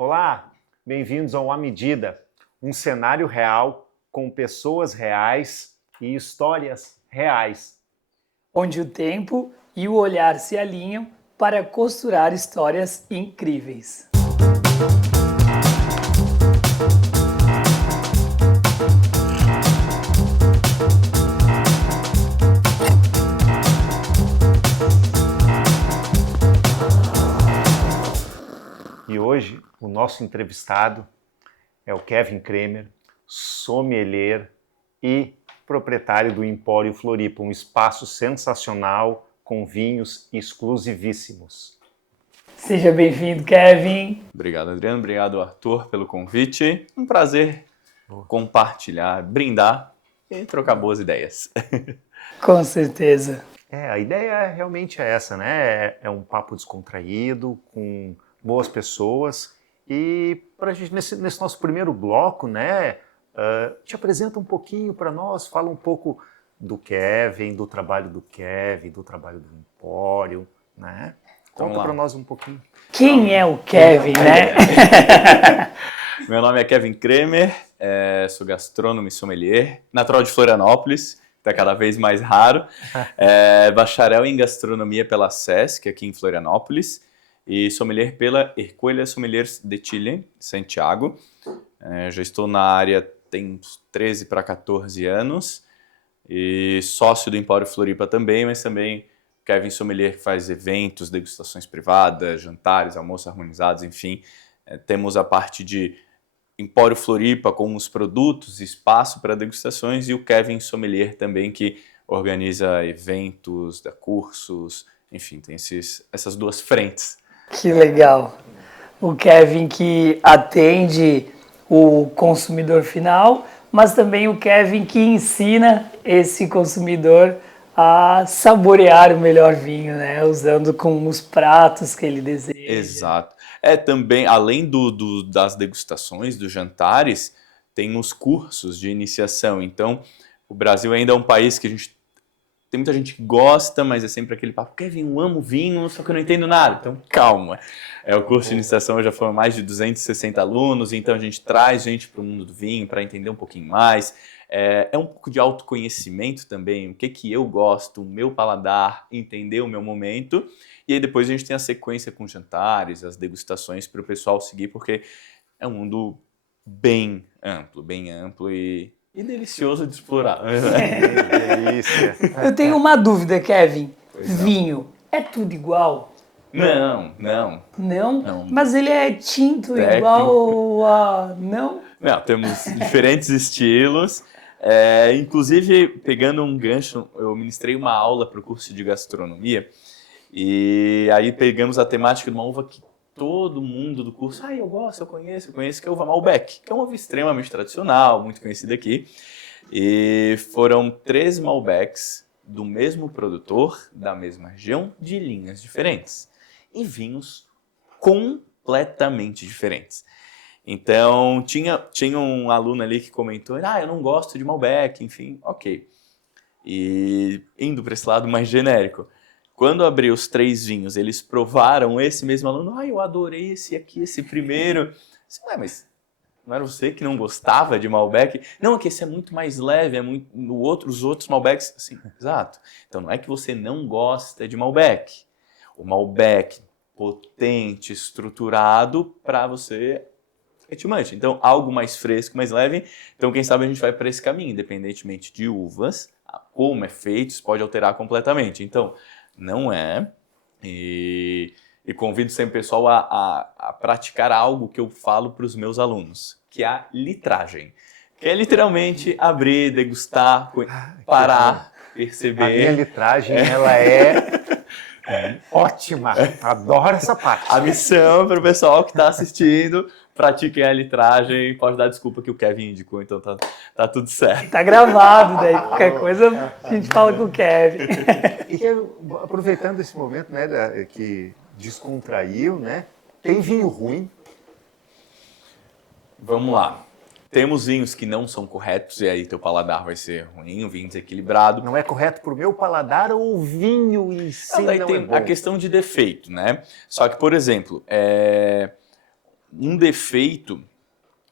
Olá, bem-vindos ao A Medida, um cenário real com pessoas reais e histórias reais. Onde o tempo e o olhar se alinham para costurar histórias incríveis. E hoje o nosso entrevistado é o Kevin Kremer, sommelier e proprietário do Empório Floripa, um espaço sensacional com vinhos exclusivíssimos. Seja bem-vindo, Kevin. Obrigado, Adriano. Obrigado, Arthur, pelo convite. Um prazer compartilhar, brindar e trocar boas ideias. Com certeza. A ideia realmente é essa, né? É um papo descontraído, com boas pessoas. E para a gente, nesse nosso primeiro bloco, né? Te apresenta um pouquinho para nós, fala um pouco do Kevin, do trabalho do Kevin, do trabalho do Empório, né? Conta para nós um pouquinho. Quem é o Kevin, né? Meu nome é Kevin Kremer, sou gastrônomo e sommelier, natural de Florianópolis, está cada vez mais raro, bacharel em gastronomia pela SESC, aqui em Florianópolis, e sommelier pela Escuela Sommeliers de Chile, Santiago. Já estou na área tem 13 para 14 anos, e sócio do Empório Floripa também, mas também Kevin Sommelier, que faz eventos, degustações privadas, jantares, almoços harmonizados, enfim. Temos a parte de Empório Floripa com os produtos, espaço para degustações, e o Kevin Sommelier também, que organiza eventos, dá cursos, enfim, tem essas duas frentes. Que legal. O Kevin que atende o consumidor final, mas também o Kevin que ensina esse consumidor a saborear o melhor vinho, né? Usando com os pratos que ele deseja. Exato. Também, além das degustações, dos jantares, tem os cursos de iniciação. Então, o Brasil ainda é um país que tem muita gente que gosta, mas é sempre aquele papo, Kevin, eu amo vinho, só que eu não entendo nada. Então, calma. O curso de iniciação já foram mais de 260 alunos, então a gente traz gente para o mundo do vinho para entender um pouquinho mais. É um pouco de autoconhecimento também, o que eu gosto, o meu paladar, entender o meu momento. E aí depois a gente tem a sequência com jantares, as degustações para o pessoal seguir, porque é um mundo bem amplo e delicioso de explorar. Delícia. Eu tenho uma dúvida, Kevin. Vinho é tudo igual? Não. Não? Mas ele é tinto igual a... Não? Não, temos diferentes estilos. Inclusive, pegando um gancho, eu ministrei uma aula para o curso de gastronomia e aí pegamos a temática de uma uva que todo mundo do curso, eu gosto, eu conheço, que é a uva Malbec, que é uma uva extremamente tradicional, muito conhecida aqui. E foram 3 Malbecs do mesmo produtor, da mesma região, de linhas diferentes. E vinhos completamente diferentes. Então, tinha um aluno ali que comentou, eu não gosto de Malbec, enfim, ok. E indo para esse lado mais genérico, quando abri os 3 vinhos, eles provaram esse mesmo aluno, eu adorei esse aqui, esse primeiro. Mas não era você que não gostava de Malbec? Não, é que esse é muito mais leve, os outros Malbecs, assim, exato. Então não é que você não gosta de Malbec. O Malbec potente, estruturado, para você é too much. Então, algo mais fresco, mais leve. Então, quem sabe a gente vai para esse caminho, independentemente de uvas, como é feito, isso pode alterar completamente. Então, não é. E convido sempre o pessoal a praticar algo que eu falo para os meus alunos, que é a litragem. Que é literalmente abrir, degustar, parar, perceber. A minha litragem, ela é ótima. Adoro essa parte. A missão para o pessoal que está assistindo, pratiquem a litragem. Pode dar desculpa que o Kevin indicou, então tá tudo certo. Tá gravado, daí qualquer coisa a gente fala com o Kevin. E aproveitando esse momento, né, que descontraiu, né? Tem vinho ruim? Vamos lá. Temos vinhos que não são corretos, e aí teu paladar vai ser ruim, um vinho desequilibrado. Não é correto para o meu paladar ou o vinho em si não daí tem é bom? a questão de defeito, né? Só que, por exemplo, um defeito,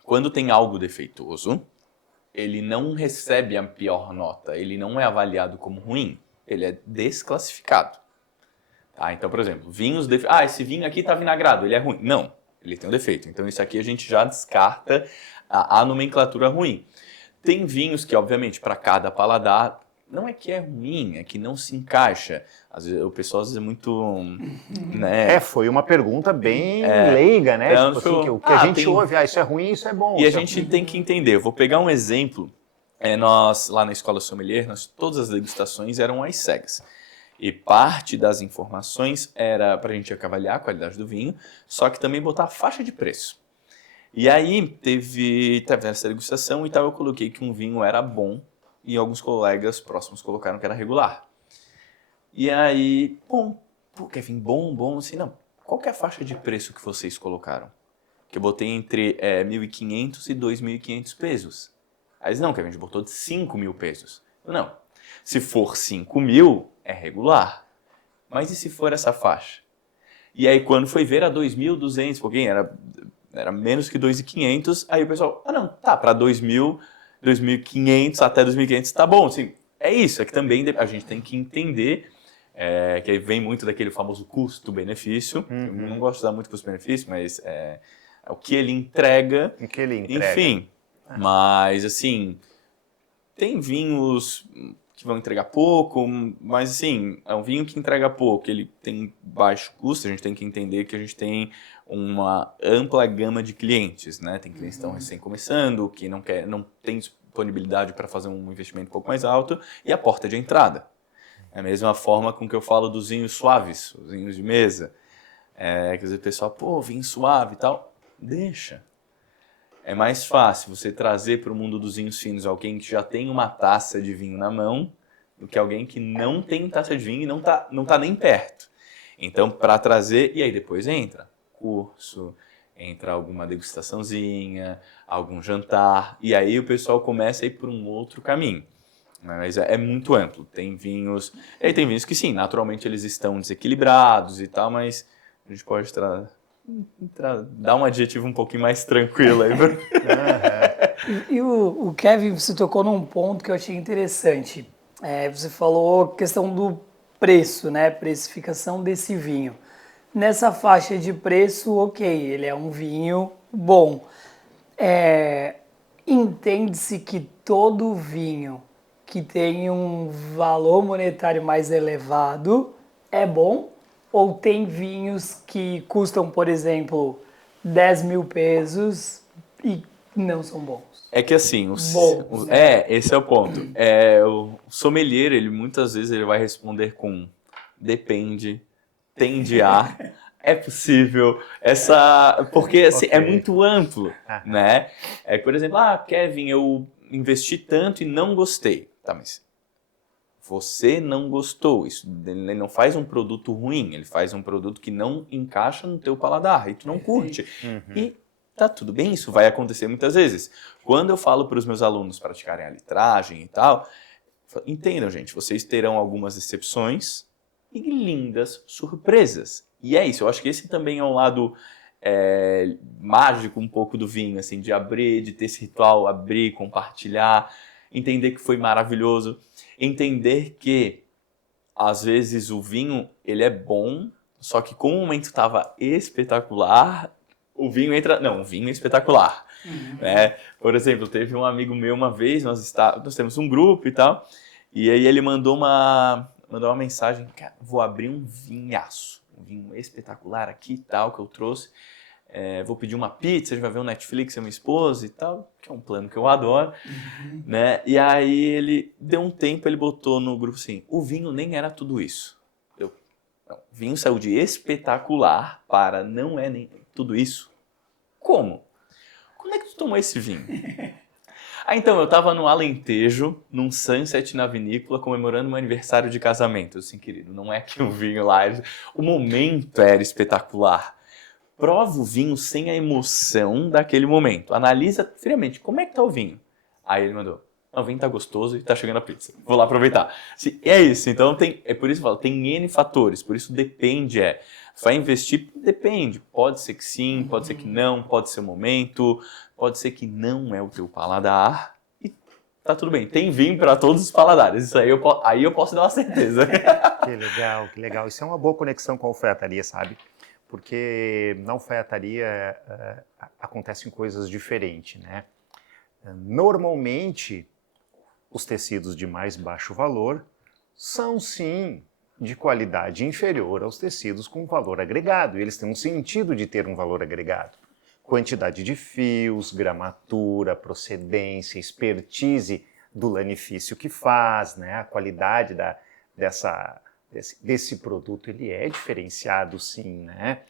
quando tem algo defeituoso, ele não recebe a pior nota, ele não é avaliado como ruim, ele é desclassificado. Tá? Então, por exemplo, vinhos... esse vinho aqui está vinagrado, ele é ruim. Não, ele tem um defeito. Então, isso aqui a gente já descarta a nomenclatura ruim. Tem vinhos que, obviamente, para cada paladar, não é que é ruim, é que não se encaixa. Às vezes, o pessoal às vezes é muito... né? Foi uma pergunta bem leiga, né? Então, Tipo assim, o que a gente ouve, isso é ruim, isso é bom. E a gente tem que entender. Eu vou pegar um exemplo. Nós, lá na Escola Sommelier, todas as degustações eram às cegas. E parte das informações era para a gente avaliar a qualidade do vinho, só que também botar a faixa de preço. E aí teve essa degustação e tal, eu coloquei que um vinho era bom e alguns colegas próximos colocaram que era regular. E aí, quer vinho bom, assim, não. Qual que é a faixa de preço que vocês colocaram? Que eu botei entre 1.500 e 2.500 pesos. Aí eles, não, Kevin, a gente botou de 5.000 pesos. Não, se for 5.000, é regular. Mas e se for essa faixa? E aí quando foi ver a 2.200, pouquinho, era menos que 2.500, aí o pessoal, não, tá, para 2.000, 2.500 até 2.500 tá bom, assim, é isso, é que também a gente tem que entender, que aí vem muito daquele famoso custo-benefício, eu não gosto de usar muito custo-benefício, mas é o que ele entrega, enfim, mas assim, tem vinhos que vão entregar pouco, mas assim, é um vinho que entrega pouco, ele tem baixo custo, a gente tem que entender que a gente tem uma ampla gama de clientes, né? Tem clientes que estão recém começando, que não tem disponibilidade para fazer um investimento um pouco mais alto, e a porta de entrada. É a mesma forma com que eu falo dos vinhos suaves, os vinhos de mesa. Quer dizer, o pessoal, vinho suave e tal, deixa. É mais fácil você trazer para o mundo dos vinhos finos alguém que já tem uma taça de vinho na mão do que alguém que não tem taça de vinho e não tá nem perto. Então, para trazer, e aí depois entra curso, entra alguma degustaçãozinha, algum jantar, e aí o pessoal começa a ir por um outro caminho. Mas é muito amplo. Tem vinhos que sim, naturalmente eles estão desequilibrados e tal, mas a gente pode dar um adjetivo um pouquinho mais tranquilo aí. E o Kevin, você tocou num ponto que eu achei interessante. Você falou a questão do preço, né? Precificação desse vinho. Nessa faixa de preço, ok, ele é um vinho bom. Entende-se que todo vinho que tem um valor monetário mais elevado é bom? Ou tem vinhos que custam, por exemplo, 10.000 pesos e não são bons? É que assim, esse é o ponto. O sommelier, ele muitas vezes ele vai responder com depende, tende a, é possível, porque assim, é muito amplo, né? Por exemplo, Kevin, eu investi tanto e não gostei. Tá, mas você não gostou, ele não faz um produto ruim, ele faz um produto que não encaixa no teu paladar e tu não curte. E tá tudo bem, isso vai acontecer muitas vezes. Quando eu falo para os meus alunos praticarem a litragem e tal, entendam, gente, vocês terão algumas exceções e lindas surpresas. E é isso, eu acho que esse também é um lado mágico um pouco do vinho, assim, de abrir, de ter esse ritual, abrir, compartilhar, entender que foi maravilhoso, entender que às vezes o vinho ele é bom, só que como o momento estava espetacular, o vinho é espetacular. Né? Por exemplo, teve um amigo meu uma vez, nós temos um grupo e tal, e aí ele mandou uma mensagem, cara, vou abrir um vinhaço, um vinho espetacular aqui e tal, que eu trouxe, vou pedir uma pizza, a gente vai ver um Netflix, minha esposa e tal, que é um plano que eu adoro, né? E aí ele deu um tempo, ele botou no grupo assim, o vinho nem era tudo isso. O vinho saiu de espetacular para não é nem tudo isso. Como? Como é que tu tomou esse vinho? Então, eu tava no Alentejo, num sunset na vinícola, comemorando meu aniversário de casamento. Assim, querido, não é que o vinho lá... O momento era espetacular. Prova o vinho sem a emoção daquele momento. Analisa friamente, como é que tá o vinho? Aí ele mandou, o vinho tá gostoso e tá chegando a pizza. Vou lá aproveitar. É isso, então é por isso que eu falo, tem N fatores, por isso depende, Vai investir? Depende. Pode ser que sim, pode ser que não, pode ser o momento, pode ser que não é o teu paladar. E tá tudo bem. Tem vinho para todos os paladares. Isso aí eu posso dar uma certeza. Que legal, que legal. Isso é uma boa conexão com a alfaiataria, sabe? Porque na alfaiataria acontecem coisas diferentes, né? Normalmente, os tecidos de mais baixo valor são, sim, de qualidade inferior aos tecidos com valor agregado. E eles têm um sentido de ter um valor agregado. Quantidade de fios, gramatura, procedência, expertise do lanifício que faz, né? A qualidade desse produto, ele é diferenciado, sim, né?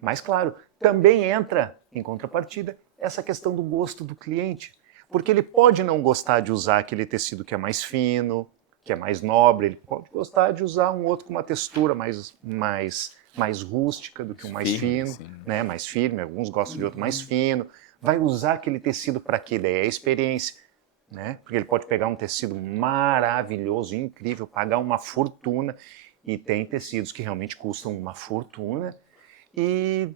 Mas, claro, também entra, em contrapartida, essa questão do gosto do cliente. Porque ele pode não gostar de usar aquele tecido que é mais fino, que é mais nobre, ele pode gostar de usar um outro com uma textura mais rústica do que um mais fino, Sim. né? Mais firme, alguns gostam de outro mais fino. Vai usar aquele tecido para quê? Daí é a experiência, né? Porque ele pode pegar um tecido maravilhoso, incrível, pagar uma fortuna, e tem tecidos que realmente custam uma fortuna, e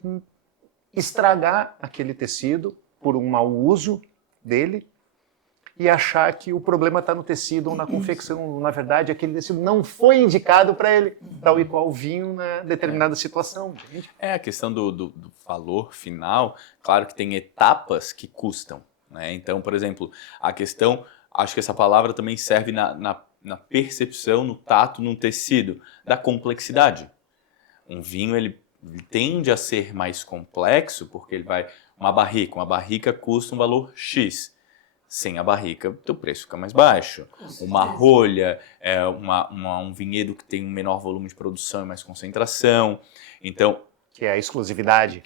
estragar aquele tecido por um mau uso dele, e achar que o problema está no tecido ou na confecção. Na verdade, aquele tecido não foi indicado para ele, tal e qual vinho na determinada situação. Entende? A questão do valor final, claro que tem etapas que custam, né? Então, por exemplo, a questão, acho que essa palavra também serve na percepção, no tato, no tecido, da complexidade. Um vinho, ele tende a ser mais complexo porque ele vai... Uma barrica custa um valor X. Sem a barrica, o teu preço fica mais baixo. Uma rolha, um vinhedo que tem um menor volume de produção e mais concentração. Então, que é a exclusividade.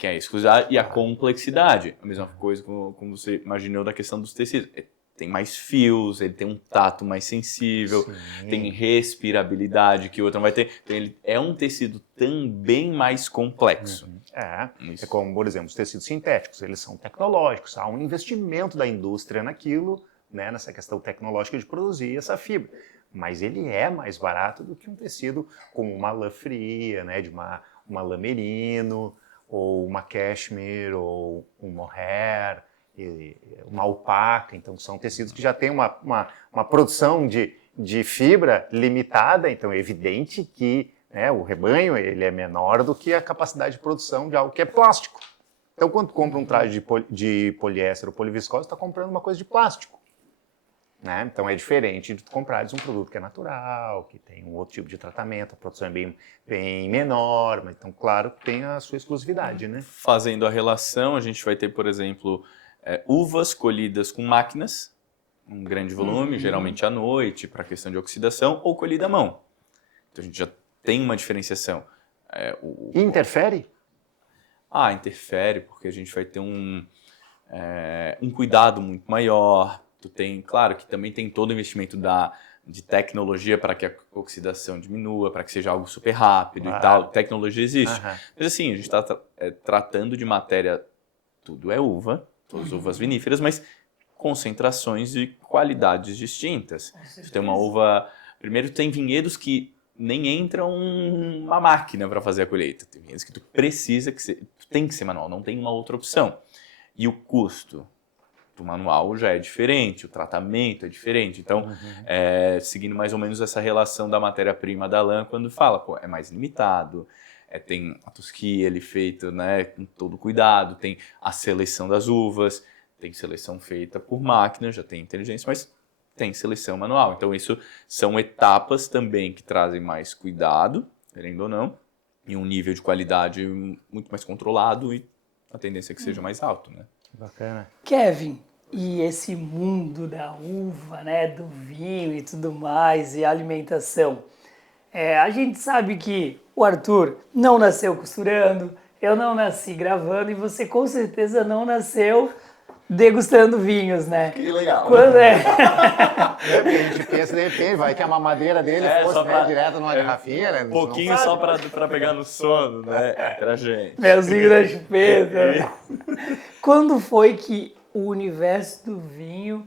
E a complexidade. A mesma coisa como você imaginou da questão dos tecidos. Tem mais fios, ele tem um tato mais sensível, Sim. tem respirabilidade que o outro não vai ter. Então, ele é um tecido também mais complexo. É como, por exemplo, os tecidos sintéticos, eles são tecnológicos, há um investimento da indústria naquilo, né, nessa questão tecnológica de produzir essa fibra. Mas ele é mais barato do que um tecido como uma lã fria, né, de uma lã merino, ou uma cashmere, ou um mohair, uma alpaca. Então são tecidos que já têm uma produção de fibra limitada, então é evidente que, né, o rebanho ele é menor do que a capacidade de produção de algo que é plástico. Então quando tu compra um traje de poliéster ou poliviscose, tu está comprando uma coisa de plástico. Né? Então é diferente de tu comprares um produto que é natural, que tem um outro tipo de tratamento, a produção é bem menor, mas então claro que tem a sua exclusividade, né? Fazendo a relação, a gente vai ter, por exemplo, uvas colhidas com máquinas, um grande volume, geralmente à noite, para questão de oxidação, ou colhida à mão. Então a gente já tem uma diferenciação. Interfere? Interfere, porque a gente vai ter um cuidado muito maior. Tu tem, claro, que também tem todo o investimento de tecnologia para que a oxidação diminua, para que seja algo super rápido e tal. Tecnologia existe. Mas assim, a gente está tratando de matéria, tudo é uva, todas uvas viníferas, mas concentrações e qualidades distintas. Tu tem uma uva... Primeiro, tem vinhedos que nem entram uma máquina para fazer a colheita. Tem vinhedos que tu precisa, tu tem que ser manual, não tem uma outra opção. E o custo do manual já é diferente, o tratamento é diferente. Então, seguindo mais ou menos essa relação da matéria-prima da lã, quando fala, é mais limitado, tem a tosquia ali feita, né, com todo cuidado, tem a seleção das uvas, tem seleção feita por máquina, já tem inteligência, mas tem seleção manual. Então, isso são etapas também que trazem mais cuidado, querendo ou não, e um nível de qualidade muito mais controlado e a tendência é que seja mais alto, né? Bacana. Kevin, e esse mundo da uva, né, do vinho e tudo mais, e alimentação, a gente sabe que o Arthur não nasceu costurando, eu não nasci gravando, e você com certeza não nasceu degustando vinhos, né? Que legal. Quando A gente pensa, de repente, vai que a mamadeira dele fosse direto numa garrafinha, né? Um pouquinho só para pegar no sono, né? Pra gente. Melzinho da chupeta. Quando foi que o universo do vinho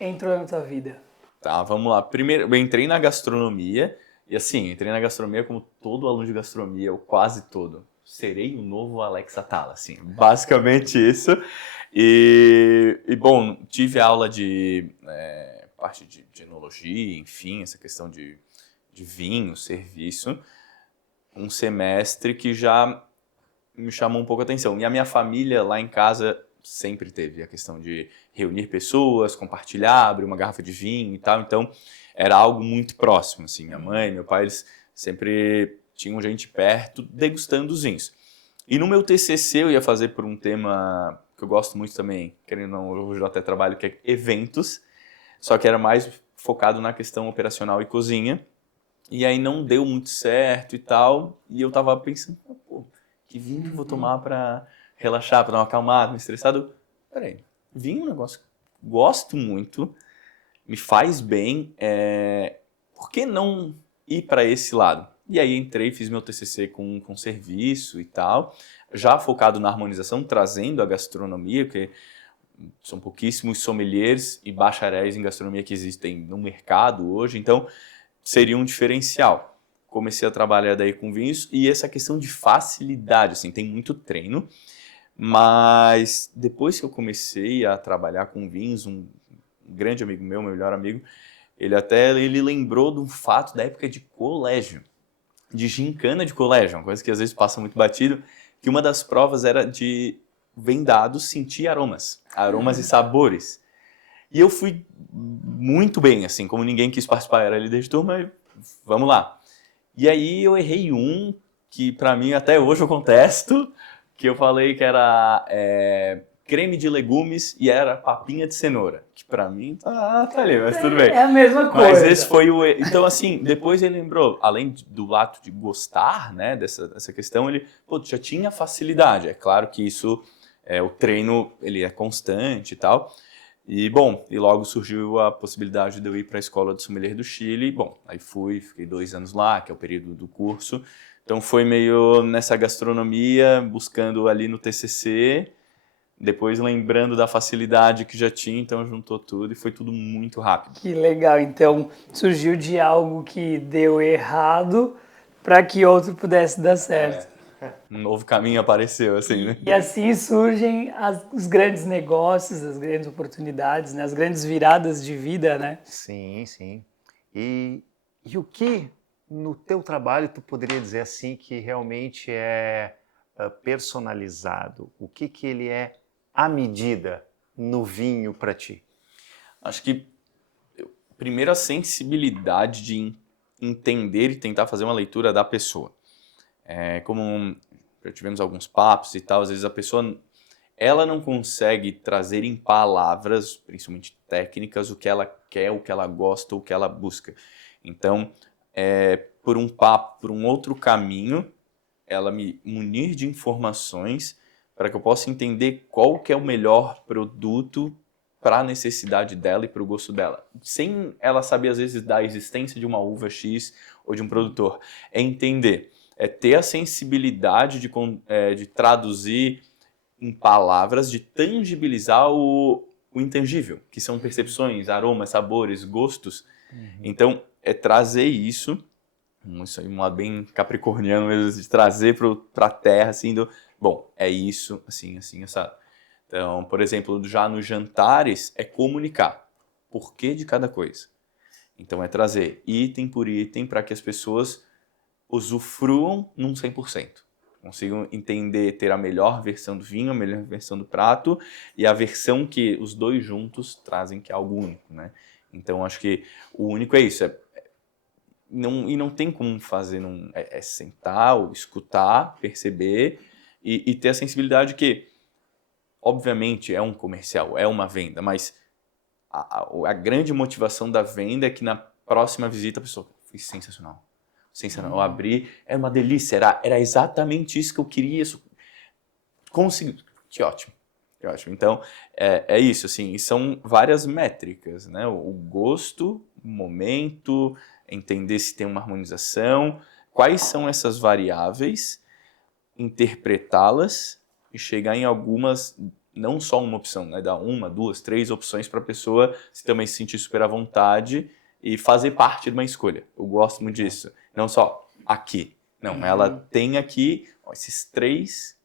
entrou na tua vida? Tá, vamos lá. Primeiro, eu entrei na gastronomia, e assim, entrei na gastronomia como todo aluno de gastronomia, ou quase todo. serei o novo Alex Atala, assim, basicamente isso. E bom, tive aula de parte de enologia, enfim, essa questão de vinho, serviço, um semestre que já me chamou um pouco a atenção. E a minha família lá em casa sempre teve a questão de reunir pessoas, compartilhar, abrir uma garrafa de vinho e tal. Então, era algo muito próximo, assim. Minha mãe, meu pai, eles sempre tinham gente perto degustando os vinhos. E no meu TCC eu ia fazer por um tema que eu gosto muito também, querendo ou não, hoje eu até trabalho, que é eventos, só que era mais focado na questão operacional e cozinha. E aí não deu muito certo e tal, e eu tava pensando, pô, que vinho que eu vou tomar pra relaxar, pra dar uma acalmada, me estressado? Peraí, vinho é um negócio que eu gosto muito, me faz bem, por que não ir para esse lado? E aí entrei, fiz meu TCC com serviço e tal, já focado na harmonização, trazendo a gastronomia, porque são pouquíssimos sommeliers e bacharéis em gastronomia que existem no mercado hoje, então seria um diferencial. Comecei a trabalhar daí com vinhos e essa questão de facilidade, assim, tem muito treino, mas depois que eu comecei a trabalhar com vinhos, um grande amigo meu melhor amigo, ele lembrou de um fato da época de colégio, de gincana de colégio, uma coisa que às vezes passa muito batido, que uma das provas era de vendados sentir aromas e sabores. E eu fui muito bem, assim, como ninguém quis participar, era líder de turma, vamos lá. E aí eu errei um que pra mim até hoje eu contesto, que eu falei que era creme de legumes e era papinha de cenoura. Que pra mim tá ali, mas tudo bem. É a mesma coisa. Mas esse foi o... Então, assim, depois ele lembrou, além do ato de gostar, né, dessa questão, ele já tinha facilidade. É claro que isso, o treino, ele é constante e tal. E, bom, e logo surgiu a possibilidade de eu ir para a Escola de Sommelier do Chile. Bom, aí fiquei 2 anos lá, que é o período do curso. Então foi meio nessa gastronomia, buscando ali no TCC, depois lembrando da facilidade que já tinha, então juntou tudo e foi tudo muito rápido. Que legal, então surgiu de algo que deu errado para que outro pudesse dar certo. Um novo caminho apareceu, assim, né? E assim surgem os grandes negócios, as grandes oportunidades, né? As grandes viradas de vida, né? Sim, sim. E o que no teu trabalho tu poderia dizer assim que realmente é personalizado? O que ele é à medida no vinho para ti? Acho que, primeiro, a sensibilidade de entender e tentar fazer uma leitura da pessoa. Como já tivemos alguns papos e tal, às vezes a pessoa ela não consegue trazer em palavras, principalmente técnicas, o que ela quer, o que ela gosta, o que ela busca. Então, por um papo, por um outro caminho, ela me munir de informações para que eu possa entender qual que é o melhor produto para a necessidade dela e para o gosto dela. Sem ela saber, às vezes, da existência de uma uva X ou de um produtor. É entender, ter a sensibilidade de traduzir em palavras, de tangibilizar o intangível, que são percepções, aromas, sabores, gostos. Então, trazer isso aí um lado bem capricorniano mesmo, de trazer para a terra, assim, bom, é isso, assim, assim, assado. Então, por exemplo, já nos jantares, é comunicar o porquê de cada coisa. Então, é trazer item por item para que as pessoas usufruam num 100%. Consigam entender, ter a melhor versão do vinho, a melhor versão do prato e a versão que os dois juntos trazem, que é algo único, né? Então, acho que o único é isso, não tem como fazer, sentar, escutar, perceber e ter a sensibilidade que, obviamente, é um comercial, é uma venda, mas a grande motivação da venda é que na próxima visita a pessoa, foi sensacional. Eu abri, era uma delícia, era exatamente isso que eu queria, consegui, que ótimo. Então, é isso, assim, e são várias métricas, né? O gosto, o momento, entender se tem uma harmonização, quais são essas variáveis, interpretá-las e chegar em algumas, não só uma opção, né? Dar 1, 2, 3 opções para a pessoa também se sentir super à vontade e fazer parte de uma escolha. Eu gosto muito disso. Não só aqui. Não, ela tem aqui, Ó, esses 3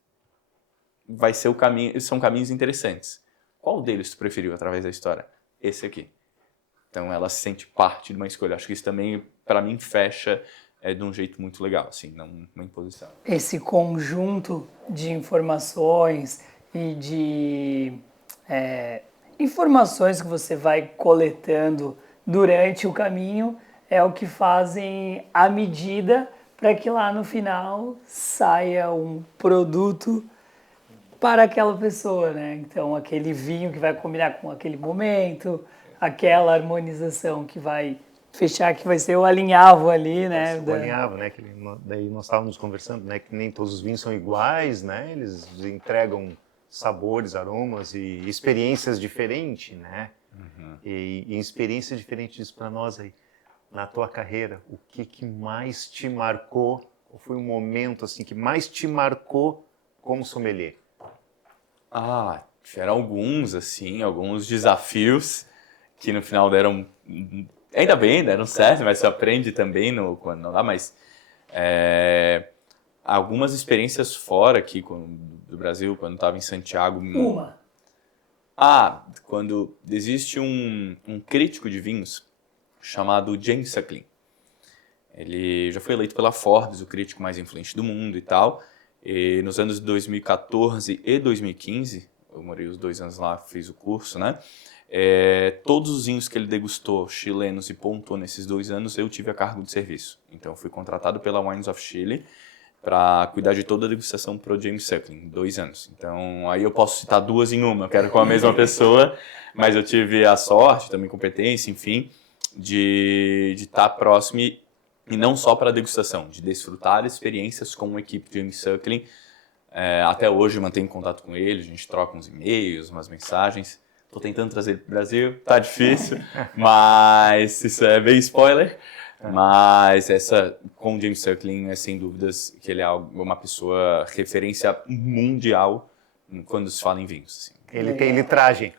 são caminhos interessantes. Qual deles tu preferiu através da história? Esse aqui. Então ela se sente parte de uma escolha. Acho que isso também, para mim, fecha de um jeito muito legal, assim, não uma imposição. Esse conjunto de informações e de informações que você vai coletando durante o caminho é o que fazem a medida para que lá no final saia um produto para aquela pessoa, né? Então, aquele vinho que vai combinar com aquele momento, aquela harmonização que vai fechar, que vai ser o alinhavo ali, né? O alinhavo, né? Que daí nós estávamos conversando, né? Que nem todos os vinhos são iguais, né? Eles entregam sabores, aromas e experiências diferentes, né? Uhum. E experiências diferentes para nós aí. Na tua carreira, o que mais te marcou? Qual foi o momento assim que mais te marcou como sommelier? Tiveram alguns desafios que no final deram, ainda bem, deram certo, mas você aprende também quando não dá, mas algumas experiências fora aqui do Brasil, quando estava em Santiago. Quando existe um crítico de vinhos chamado James Suckling. Ele já foi eleito pela Forbes, o crítico mais influente do mundo e tal. E nos anos 2014 e 2015, eu morei os 2 anos lá, fiz o curso, né? Todos os vinhos que ele degustou, chilenos, e pontuou nesses 2 anos, eu tive a cargo de serviço. Então, fui contratado pela Wines of Chile para cuidar de toda a degustação para o James Suckling, 2 anos. Então, aí eu posso citar 2 em uma, eu quero com a mesma pessoa, mas eu tive a sorte, também competência, enfim, de estar próximo e não só para a degustação, de desfrutar experiências com a equipe de James Suckling. Até hoje eu mantenho contato com ele, a gente troca uns e-mails, umas mensagens. Estou tentando trazer ele para o Brasil, tá difícil, mas isso é bem spoiler. Mas com o James Suckling, sem dúvidas que ele é uma pessoa referência mundial quando se fala em vinhos. Assim. Ele tem litragem.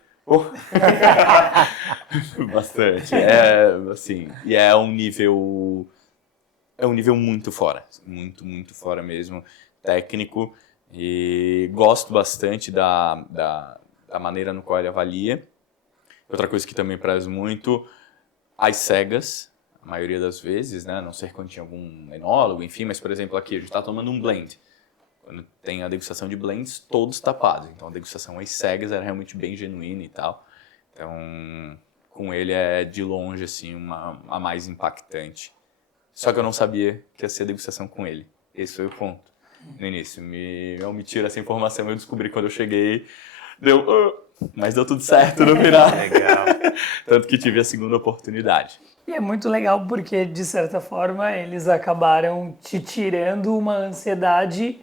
Bastante. E é um nível muito fora. Muito, muito fora mesmo. Técnico. E gosto bastante da maneira no qual ele avalia. Outra coisa que também prezo muito, as cegas, a maioria das vezes, né? A não ser quando tinha algum enólogo, enfim, mas, por exemplo, aqui a gente está tomando um blend. Quando tem a degustação de blends, todos tapados. Então, a degustação às cegas era realmente bem genuína e tal. Então, com ele é, de longe, assim, a mais impactante. Só que eu não sabia que ia ser degustação com ele. Esse foi o ponto. No início, me omitiram essa informação, eu descobri quando eu cheguei. Mas deu tudo certo no final. Legal. Tanto que tive a segunda oportunidade. E é muito legal porque, de certa forma, eles acabaram te tirando uma ansiedade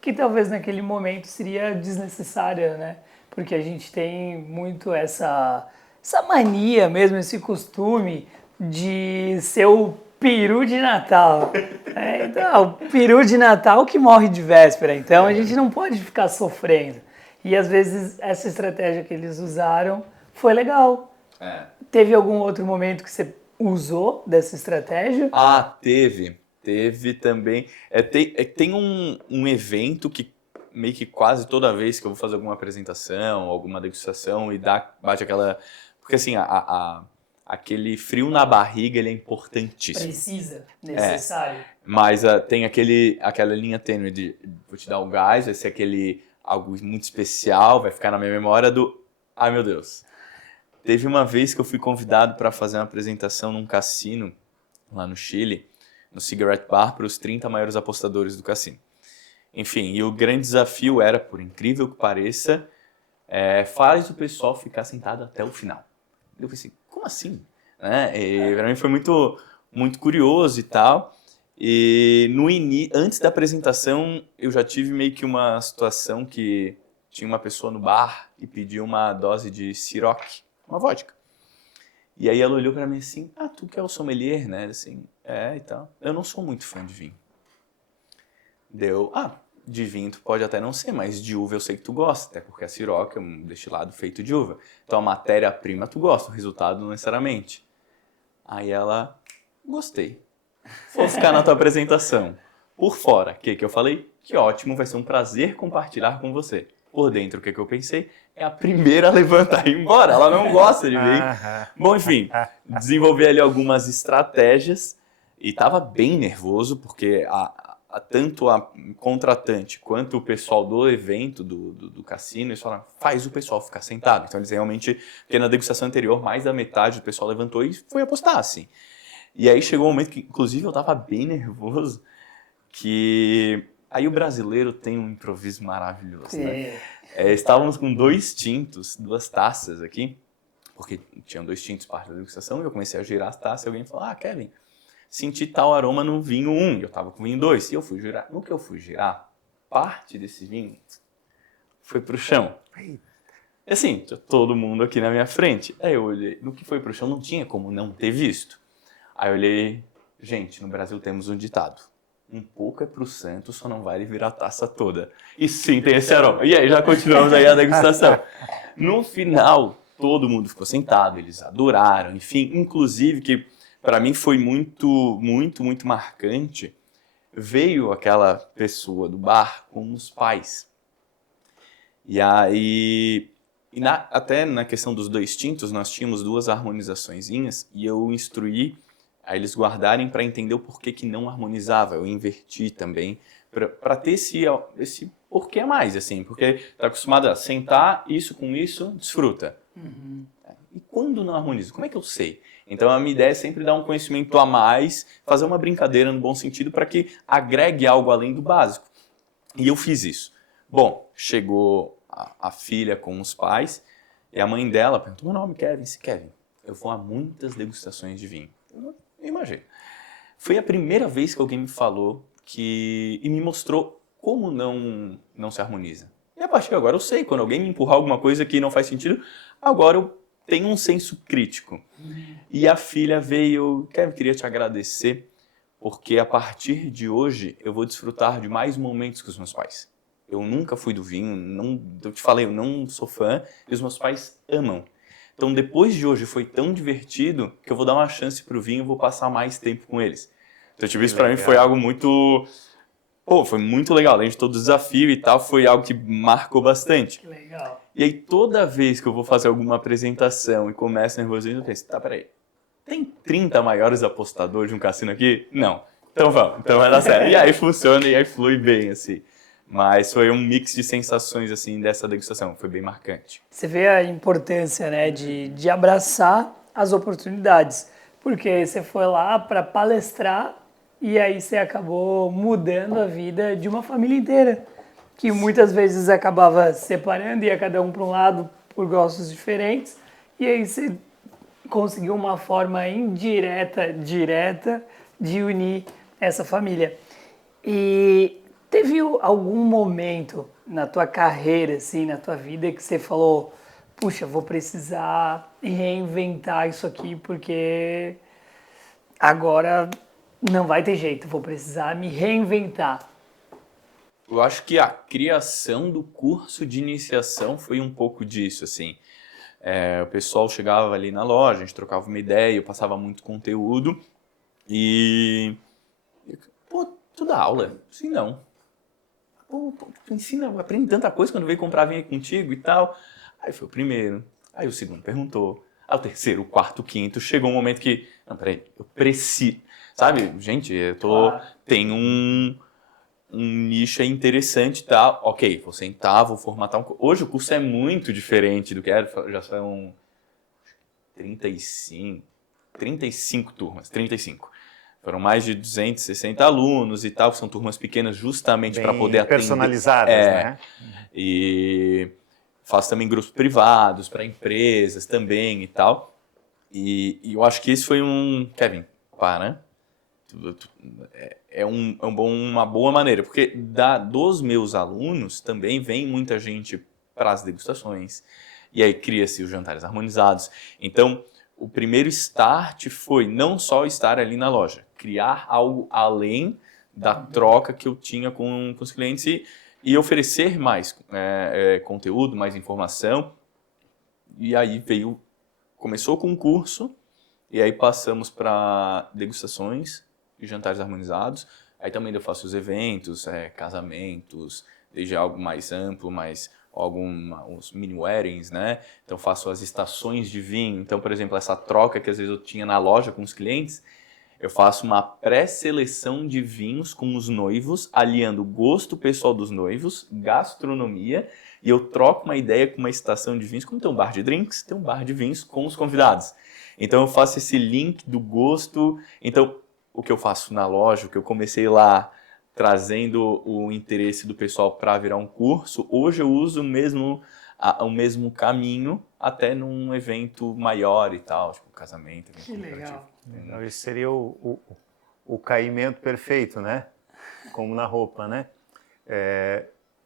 que talvez naquele momento seria desnecessária, né? Porque a gente tem muito essa mania mesmo, esse costume de ser o peru de Natal. Então, o peru de Natal que morre de véspera, então a gente não pode ficar sofrendo. E às vezes essa estratégia que eles usaram foi legal. Teve algum outro momento que você usou dessa estratégia? Teve também. Tem um evento que meio que quase toda vez que eu vou fazer alguma apresentação, alguma degustação e bate aquela... Porque assim, aquele frio na barriga, ele é importantíssimo. Precisa, necessário. Mas tem aquela linha tênue de vou te dar o gás, vai ser algo muito especial, vai ficar na minha memória ai meu Deus. Teve uma vez que eu fui convidado para fazer uma apresentação num cassino lá no Chile, no Cigarette Bar, para os 30 maiores apostadores do cassino. Enfim, e o grande desafio era, por incrível que pareça, faz o pessoal ficar sentado até o final. Eu falei assim, como assim? Para mim foi muito, muito curioso e tal. E antes da apresentação, eu já tive meio que uma situação que tinha uma pessoa no bar e pediu uma dose de Ciroc, uma vodka. E aí ela olhou para mim assim, tu que é o sommelier, né? Assim, e tal. Eu não sou muito fã de vinho. De vinho tu pode até não ser, mas de uva eu sei que tu gosta, até porque a Ciroc é um destilado feito de uva. Então a matéria-prima tu gosta, o resultado não necessariamente. Aí ela, gostei. Vou ficar na tua apresentação. Por fora, o que eu falei? que ótimo, vai ser um prazer compartilhar com você. Por dentro, o que eu pensei? É a primeira a levantar e ir embora, ela não gosta de mim. Bom, enfim, desenvolvi ali algumas estratégias e estava bem nervoso, porque tanto a contratante quanto o pessoal do evento, do cassino, eles falaram, faz o pessoal ficar sentado. Então eles realmente, porque na degustação anterior, mais da metade do pessoal levantou e foi apostar, assim. E aí chegou um momento que, inclusive, eu estava bem nervoso, que aí o brasileiro tem um improviso maravilhoso, né? Estávamos com 2 tintos, 2 taças aqui, porque tinham 2 tintos parte da degustação, e eu comecei a girar as taças, e alguém falou, Kevin, senti tal aroma no vinho 1, eu estava com vinho 2, e eu fui girar. No que eu fui girar, parte desse vinho foi pro chão. E assim, todo mundo aqui na minha frente. Aí eu olhei, no que foi pro chão não tinha como não ter visto. Aí eu olhei, gente, no Brasil temos um ditado. Um pouco é pro santo, só não vale virar a taça toda. E sim, tem esse aroma. E aí já continuamos aí a degustação. No final, todo mundo ficou sentado, eles adoraram, enfim, inclusive que para mim foi muito marcante, veio aquela pessoa do bar com os pais. E aí, até na questão dos 2 tintos, nós tínhamos 2 harmonizaçõezinhas e eu instruí a eles guardarem para entender o porquê que não harmonizava. Eu inverti também para ter esse porquê a mais, assim, porque tá acostumado a sentar, isso com isso, desfruta. E quando não harmoniza? Como é que eu sei? Então a minha ideia é sempre dar um conhecimento a mais, fazer uma brincadeira no bom sentido para que agregue algo além do básico. E eu fiz isso. Bom, chegou a filha com os pais e a mãe dela perguntou, meu nome é Kevin. Kevin, eu vou a muitas degustações de vinho. Eu imagino. Foi a primeira vez que alguém me falou e me mostrou como não se harmoniza. E a partir de agora eu sei, quando alguém me empurrar alguma coisa que não faz sentido, agora eu tenho um senso crítico. E a filha veio, Kevin, queria te agradecer, porque a partir de hoje eu vou desfrutar de mais momentos com os meus pais. Eu nunca fui do vinho, eu te falei, eu não sou fã, e os meus pais amam. Então, depois de hoje foi tão divertido que eu vou dar uma chance pro vinho e vou passar mais tempo com eles. Então, tipo, isso pra mim foi algo muito... foi muito legal. Além de todo o desafio e tal, foi algo que marcou bastante. Que legal. E aí, toda vez que eu vou fazer alguma apresentação e começo nervosismo, eu penso, peraí, tem 30 maiores apostadores de um cassino aqui? Não. Então vamos, então vai dar certo. E aí funciona e aí flui bem, assim. Mas foi um mix de sensações, assim, dessa degustação. Foi bem marcante. Você vê a importância, né, de abraçar as oportunidades. Porque você foi lá para palestrar e aí você acabou mudando a vida de uma família inteira. Que muitas vezes acabava separando, ia cada um para um lado por gostos diferentes. E aí você conseguiu uma forma direta de unir essa família. E teve algum momento na tua carreira, assim, na tua vida, que você falou, puxa, vou precisar reinventar isso aqui porque agora não vai ter jeito, vou precisar me reinventar. Eu acho que a criação do curso de iniciação foi um pouco disso, assim. O pessoal chegava ali na loja, a gente trocava uma ideia, eu passava muito conteúdo e... Pô, tu dá aula? Sim, não. Pô, tu ensina, aprende tanta coisa quando veio comprar vinho contigo e tal. Aí foi o primeiro, aí o segundo perguntou, aí o terceiro, o quarto, o quinto, chegou um momento que, não, peraí, eu preciso, sabe, gente, tem um nicho interessante e tal, ok, vou sentar, vou formatar hoje o curso é muito diferente do que era, já são 35 turmas, 35. Foram mais de 260 alunos e tal, que são turmas pequenas justamente para poder atender. Personalizadas, né? E faço também grupos privados para empresas também e tal. E eu acho que esse foi Kevin, para, é uma boa maneira, porque dos meus alunos também vem muita gente para as degustações, e aí cria-se os jantares harmonizados. Então, o primeiro start foi não só estar ali na loja, criar algo além da troca que eu tinha com os clientes e oferecer mais conteúdo, mais informação. E aí começou com um curso, e aí passamos para degustações e jantares harmonizados. Aí também eu faço os eventos, casamentos, desde algo mais amplo, mas alguns mini weddings, né? Então faço as estações de vinho. Então, por exemplo, essa troca que às vezes eu tinha na loja com os clientes, eu faço uma pré-seleção de vinhos com os noivos, aliando o gosto pessoal dos noivos, gastronomia, e eu troco uma ideia com uma estação de vinhos, como tem um bar de drinks, tem um bar de vinhos com os convidados. Então eu faço esse link do gosto. Então, o que eu faço na loja, o que eu comecei lá trazendo o interesse do pessoal para virar um curso, hoje eu uso o mesmo caminho até num evento maior e tal, tipo casamento. Evento Que legal. Então, esse seria o caimento perfeito, né? Como na roupa, né?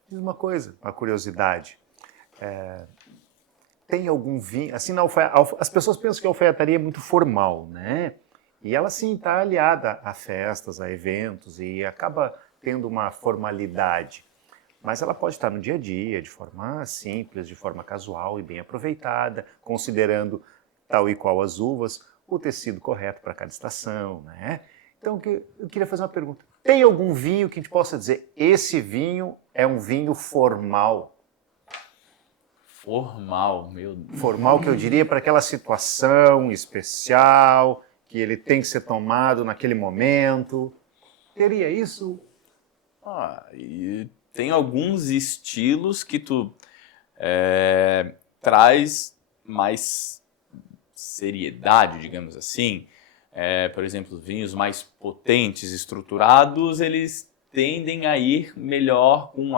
Diz uma coisa, uma curiosidade. Tem algum vinho... Assim, as pessoas pensam que a alfaiataria é muito formal, né? E ela, sim, está aliada a festas, a eventos e acaba tendo uma formalidade. Mas ela pode estar no dia a dia, de forma simples, de forma casual e bem aproveitada, considerando, tal e qual as uvas, o tecido correto para cada estação, né? Então, eu queria fazer uma pergunta. Tem algum vinho que a gente possa dizer, esse vinho é um vinho formal? Formal, meu Deus. Formal, que eu diria, para aquela situação especial, que ele tem que ser tomado naquele momento. Teria isso? E tem alguns estilos que tu traz mais seriedade, digamos assim. Por exemplo, vinhos mais potentes, estruturados, eles tendem a ir melhor com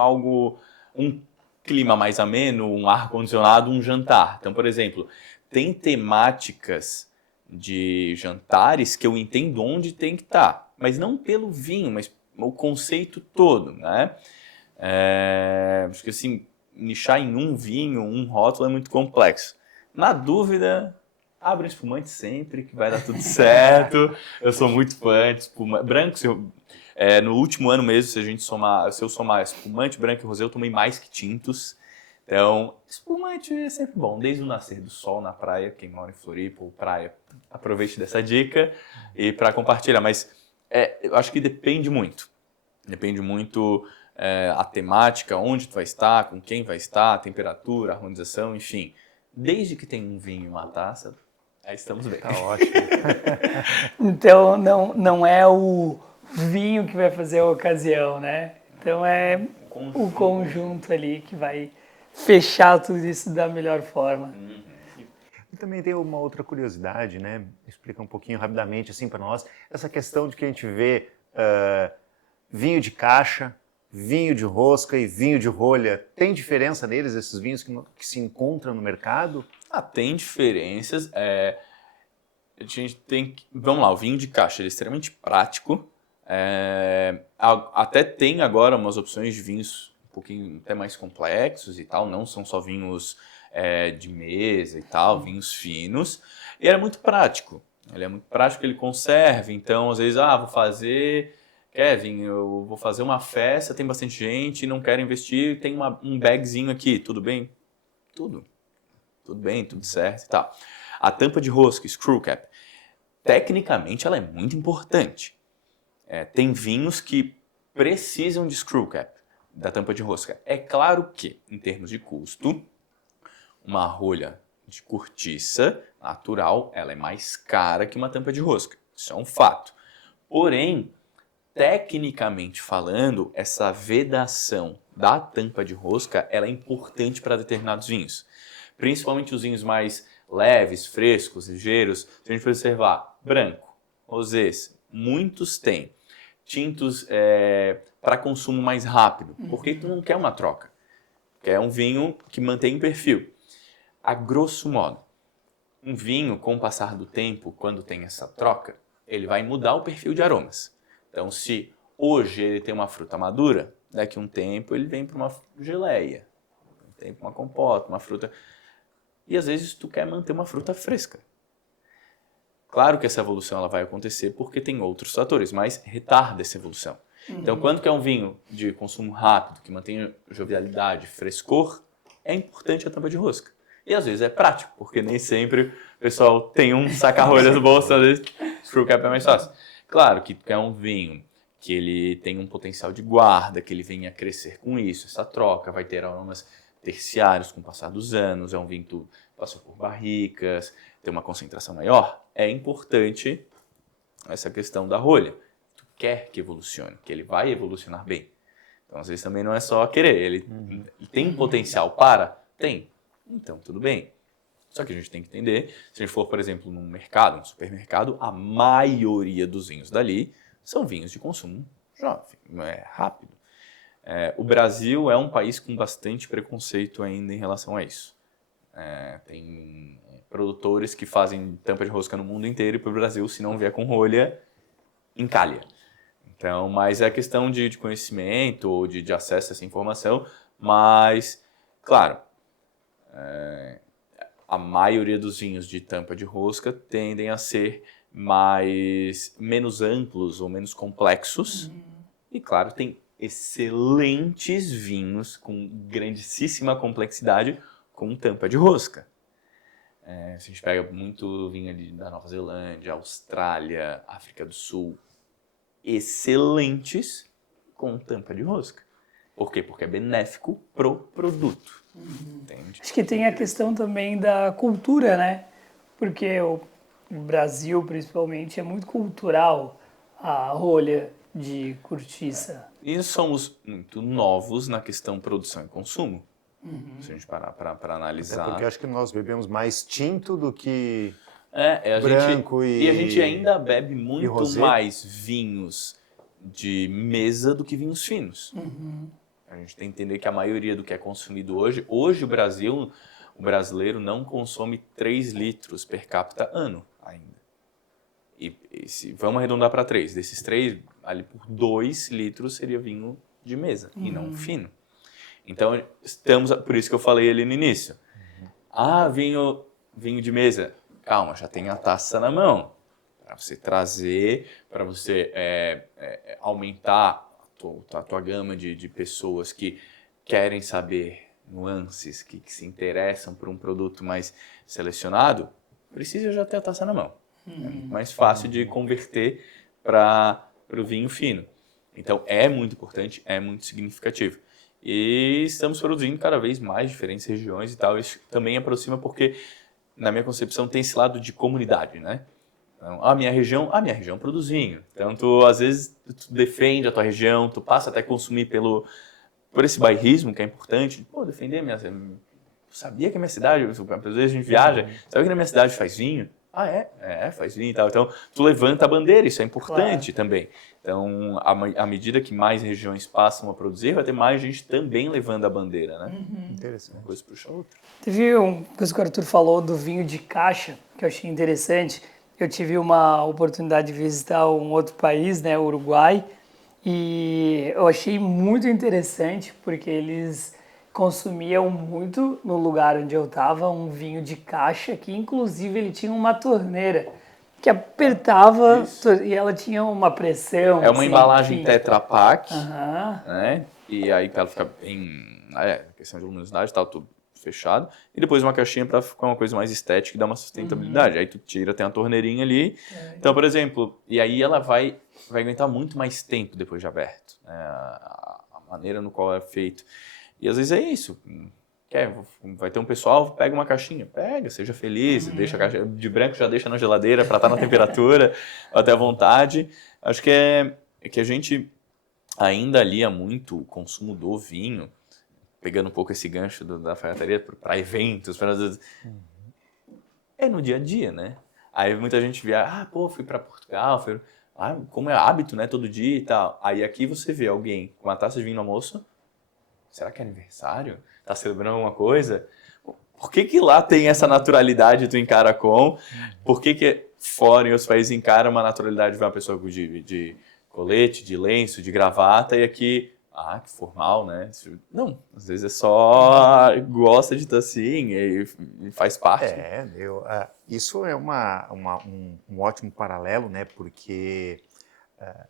um clima mais ameno, um ar-condicionado, um jantar. Então, por exemplo, tem temáticas de jantares que eu entendo onde tem que estar, mas não pelo vinho, mas o conceito todo, né? Acho que assim, nichar em um vinho, um rótulo é muito complexo. Na dúvida, abre um espumante sempre, que vai dar tudo certo. Eu sou muito fã de espumante. Branco, no último ano mesmo, se eu somar espumante, branco e rosé, eu tomei mais que tintos. Então, espumante é sempre bom, desde o nascer do sol na praia, quem mora em Floripa ou praia, aproveite dessa dica e para compartilhar. Mas eu acho que depende muito. Depende muito a temática, onde tu vai estar, com quem vai estar, a temperatura, a harmonização, enfim. Desde que tem um vinho e uma taça, aí estamos bem. Tá ótimo. Então, não é o vinho que vai fazer a ocasião, né? Então, é o conjunto ali que vai fechar tudo isso da melhor forma. E também tem uma outra curiosidade, né? Explica um pouquinho rapidamente assim para nós, essa questão de que a gente vê vinho de caixa, vinho de rosca e vinho de rolha. Tem diferença neles, esses vinhos que se encontram no mercado? Tem diferenças. A gente tem vamos lá, o vinho de caixa ele é extremamente prático. Até tem agora umas opções de vinhos um pouquinho até mais complexos e tal, não são só vinhos de mesa e tal, vinhos finos. E ele é muito prático. Ele é muito prático, ele conserva. Então, às vezes, Kevin, eu vou fazer uma festa, tem bastante gente, não quero investir, tem um bagzinho aqui, tudo bem? Tudo bem, tudo certo e tal. A tampa de rosca, screw cap, tecnicamente ela é muito importante. Tem vinhos que precisam de screw cap, da tampa de rosca. É claro que, em termos de custo, uma rolha de cortiça natural, ela é mais cara que uma tampa de rosca. Isso é um fato. Porém, tecnicamente falando, essa vedação da tampa de rosca, ela é importante para determinados vinhos. Principalmente os vinhos mais leves, frescos, ligeiros. Se a gente for observar, branco, rosés, muitos têm. Tintos para consumo mais rápido, porque tu não quer uma troca. Quer um vinho que mantém perfil. A grosso modo, um vinho, com o passar do tempo, quando tem essa troca, ele vai mudar o perfil de aromas. Então, se hoje ele tem uma fruta madura, daqui a um tempo ele vem para uma geleia, um tempo uma compota, uma fruta... E às vezes tu quer manter uma fruta fresca. Claro que essa evolução ela vai acontecer porque tem outros fatores, mas retarda essa evolução. Então, quando quer um vinho de consumo rápido, que mantém jovialidade, frescor, é importante a tampa de rosca. E às vezes é prático, porque nem sempre o pessoal tem um saca-rolhas no bolso, às vezes screw cap é mais fácil. Claro que quer um vinho que ele tem um potencial de guarda, que ele venha a crescer com isso, essa troca, vai ter aromas terciários com o passar dos anos, é um vinho que passou por barricas, tem uma concentração maior. É importante essa questão da rolha. Tu quer que evolucione, que ele vai evolucionar bem. Então, às vezes, também não é só querer. Ele tem um potencial para? Tem. Então, tudo bem. Só que a gente tem que entender, se a gente for, por exemplo, num mercado, num supermercado, a maioria dos vinhos dali são vinhos de consumo jovem, rápido. O Brasil é um país com bastante preconceito ainda em relação a isso. Tem produtores que fazem tampa de rosca no mundo inteiro e para o Brasil, se não vier com rolha, encalha. Então, mas é questão de conhecimento ou de acesso a essa informação, mas, claro, a maioria dos vinhos de tampa de rosca tendem a ser menos amplos ou menos complexos. E, claro, tem excelentes vinhos com grandíssima complexidade com tampa de rosca. Se a gente pega muito vinho ali da Nova Zelândia, Austrália, África do Sul, excelentes com tampa de rosca. Por quê? Porque é benéfico pro produto. Entende? Acho que tem a questão também da cultura, né? Porque o Brasil, principalmente, é muito cultural a rolha de cortiça. E somos muito novos na questão produção e consumo. Se a gente parar para analisar. Até porque acho que nós bebemos mais tinto do que branco e a gente ainda bebe muito rosé. mais vinhos de mesa do que vinhos finos. A gente tem que entender que a maioria do que é consumido hoje o brasileiro não consome 3 litros per capita ano ainda. E vamos arredondar para 3. Desses 3, ali por 2 litros seria vinho de mesa e não fino. Então, por isso que eu falei ali no início. Vinho de mesa. Calma, já tem a taça na mão. Para você trazer, para você aumentar a tua gama de pessoas que querem saber nuances, que se interessam por um produto mais selecionado, precisa já ter a taça na mão. É muito mais fácil de converter para o vinho fino. Então, é muito importante, é muito significativo. E estamos produzindo cada vez mais diferentes regiões e tal. Isso também aproxima porque, na minha concepção, tem esse lado de comunidade, né? Então, a minha região produz vinho. Então, às vezes, tu defende a tua região, tu passa até a consumir por esse bairrismo que é importante. Defender a minha... Sabia que a minha cidade... Às vezes a gente viaja, sabe que na minha cidade faz vinho? Faz vinho e tal. Então, tu levanta a bandeira, isso é importante também. Então, à medida que mais regiões passam a produzir, vai ter mais gente também levando a bandeira, né? Interessante. Uma coisa puxa a outra. Teve uma coisa que o Arthur falou do vinho de caixa, que eu achei interessante. Eu tive uma oportunidade de visitar um outro país, né, o Uruguai, e eu achei muito interessante porque eles consumiam muito, no lugar onde eu estava, um vinho de caixa que inclusive ele tinha uma torneira que apertava e ela tinha uma pressão. É uma embalagem Tetra Pak, Aham. né? E aí ela fica bem... questão de luminosidade e tal, tudo fechado. E depois uma caixinha para ficar uma coisa mais estética e dar uma sustentabilidade. Aí tu tira, tem a torneirinha ali. Então, por exemplo, e aí ela vai aguentar muito mais tempo depois de aberto. Né? A maneira no qual é feito. E às vezes é isso. Vai ter um pessoal, pega uma caixinha. Pega, seja feliz, deixa a caixa de branco, já deixa na geladeira para estar na temperatura, até à vontade. Acho que que a gente ainda alia muito o consumo do vinho, pegando um pouco esse gancho da alfaiataria para eventos, é no dia a dia, né? Aí muita gente via, fui para Portugal, como é hábito, né, todo dia e tal. Aí aqui você vê alguém com uma taça de vinho no almoço, será que é aniversário? Tá celebrando alguma coisa? Por que lá tem essa naturalidade tu encara com? Por que fora em outros países encara uma naturalidade de ver uma pessoa de colete, de lenço, de gravata e aqui... que formal, né? Não, às vezes é só gosta de estar assim e faz parte. Isso é um ótimo paralelo, né? Porque